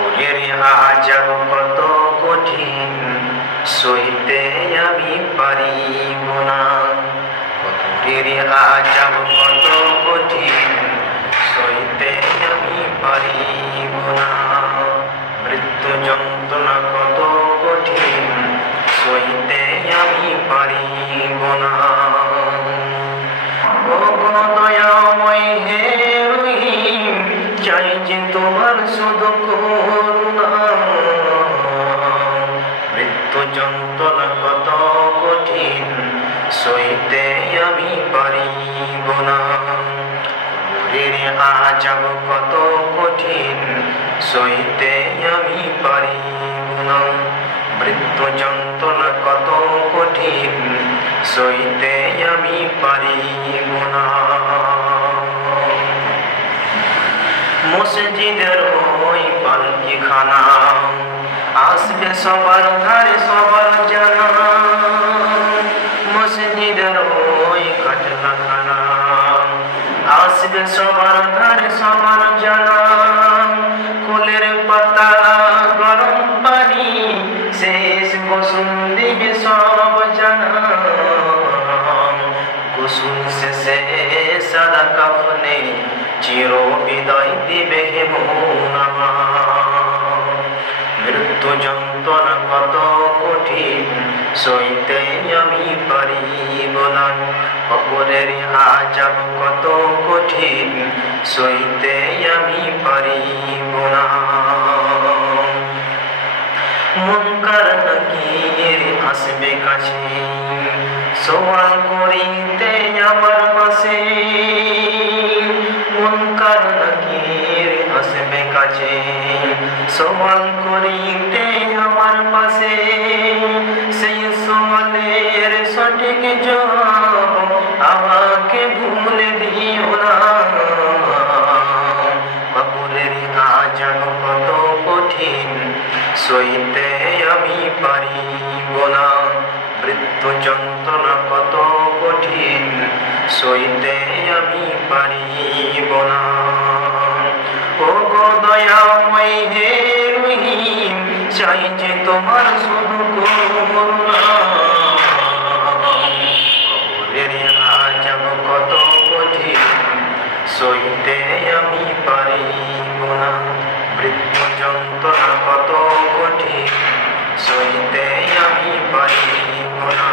কবরের আযাব কত কঠিন, সইতে আমি পারিব না। কবরের আযাব কত কঠিন, সইতে আমি পারিব না। মৃত্যু যন্ত্রণা কত কঠিন, সইতে আমি পারিব না। ও দয়াময় হে রহিম, চাই যে তোমার শুধু করুণা। মৃত্যু যন্ত্রণা কত কঠিন, সইতে আমি পারিব না। কবরের আযাব কত কঠিন, সইতে আমি পারিব না। মৃত্যু যন্ত্রণা কত কঠিন, সইতে আমি পারিব না। মসজিদের ওই পালকিখানা, আসবে সবার ধারে সবার জানা। মসজিদের ওই খাটলাখানা, আসবে সবার ধারে সবার জানা। ফুলের পাতা গরম পানি, শেষ গোসল দিবে সব জানা। গোসল শেষে সাদা কাফনে চির বিদায় দিবে হে মন আমার। মৃত্যু যন্ত্রণা কত কঠিন, সইতে আমি পারিব না। কবরের আযাব কত কঠিন, সইতে আমি পারিব না। মুনকার নাকির আসবে কাছে, সওয়াল করিতে আমার পাশে। মুনকার নাকির আসবে কাছে, সওয়াল করিতে আমার পাশে। সেই সওয়ালের সঠিক জবাব আমাকে ভুলে দিও না। কবরের আযাব কত কঠিন, সইতে আমি পারিব না। মৃত্যু যন্ত্রণা কত কঠিন, সইতে আমি পারিব না। ও গো দয়াময় হে রহিম, চাই যে তোমার শুধু করুণা। কবরের আযাব কত কঠিন, সইতে আমি পারিব না। মৃত্যু যন্ত্রণা কত কঠিন, সইতে আমি পারিব না।